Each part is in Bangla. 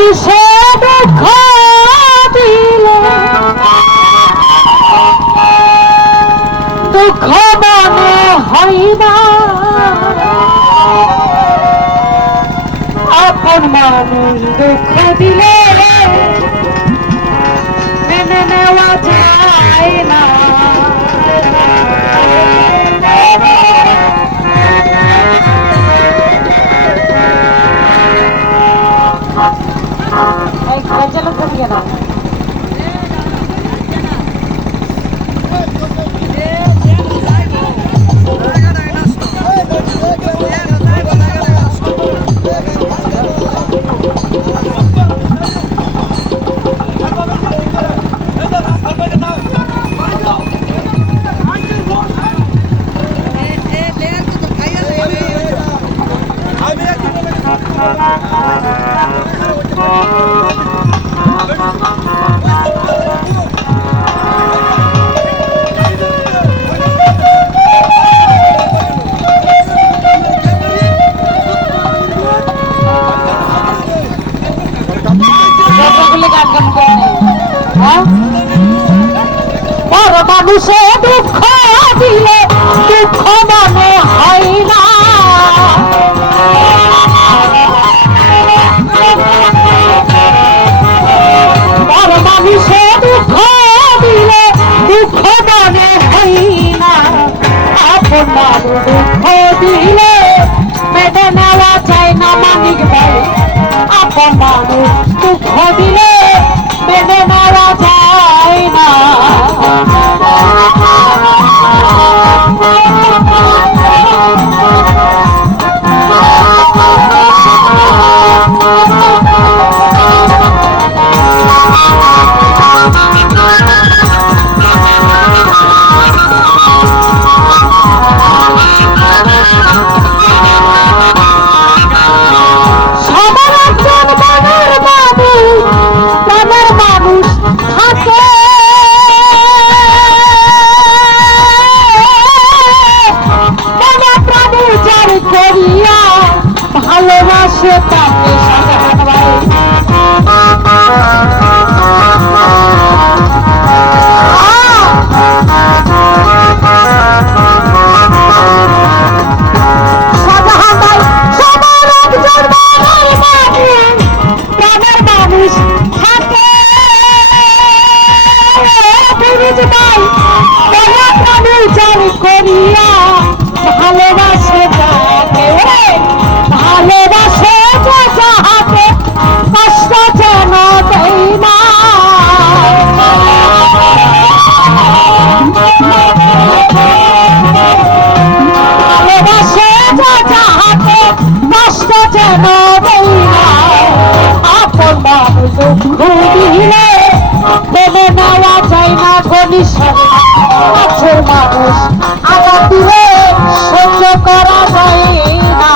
মানুষে দুঃখ দিলে দুঃখ মনে হয় না, আপন মানুষ দুঃখ দিলে মেনে নেওয়া যায় না। মানুষে দুঃখ দিলে দুঃখ মনে হয় না, মানুষে দুঃখ দিলে দুঃখ মনে হয় না, আপন মানুষ দুঃখ দিলে মেনে নেওয়া যায় না। মানিক ভাই, আপন মানুষ দুঃখ দিলে মেনে নেওয়া যায় না। ভালোবাসে তাকে মানুষ থাকে করিয়া ভালোবাসে তাকে, ভালোবাসে যাহাকে কষ্ট যেন দেই না। ভালোবাসে যাহাকে কষ্ট যেন দেই না, আপন মানুষ দুঃখ দিলে মেনে নেওয়া যায় না। ঘনিষ্ঠ কাছের মানুষ আঘাত দিলে সহ্য করা যায় না।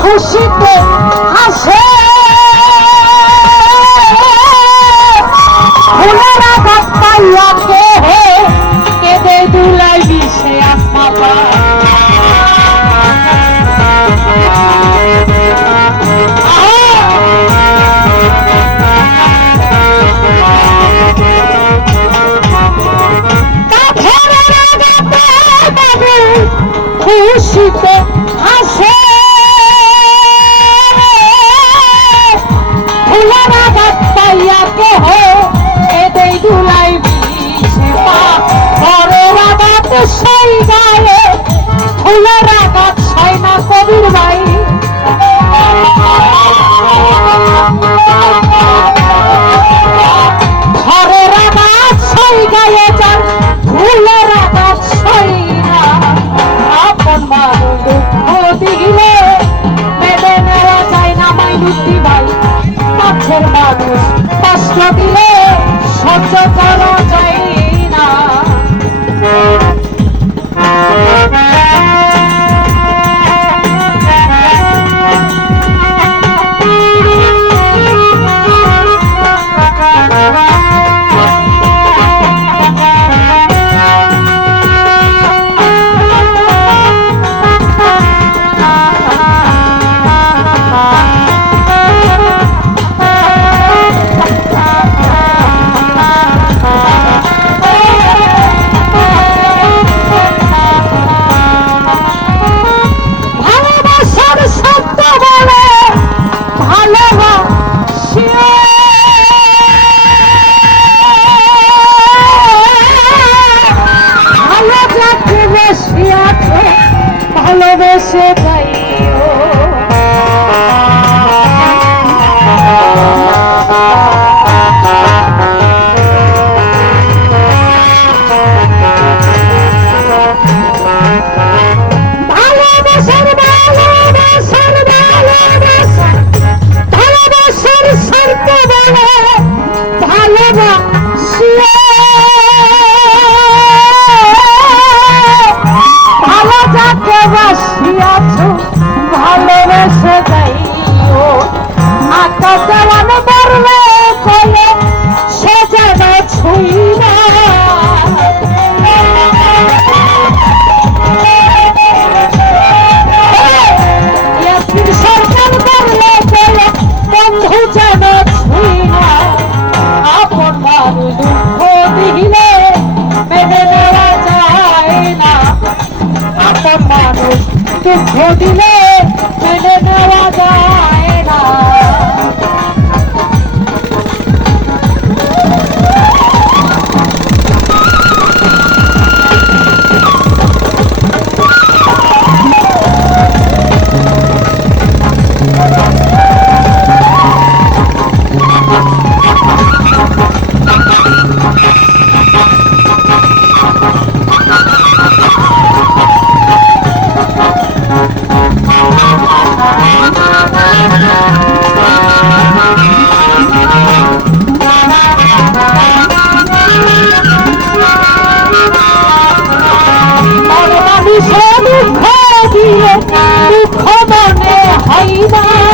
খুশিতে হাসে ফুলের আঘাত পাইয়া কেঁদে দুলাই বিষে আত্মা খুশিতে হাসে ফুলের আঘাত হয় না কবির ভাই। ঘরের আঘাত ভালোবেসে যাইও। ভালো যাকে বাসিয়াছ ভালোবেসে যাইও। আকাশ দেওয়ান মরলে কলে সে যেন ছুঁই না। সরকার মরলে কলে বন্ধু যেন ছুঁই না। আপন মানুষ দুঃখ দিলে মেনে নেওয়া যায় না। আপন মানুষ দুঃখ দিলে মেনে নেওয়া যায় না। দুঃখ দিলে দুঃখ মনে হয় না।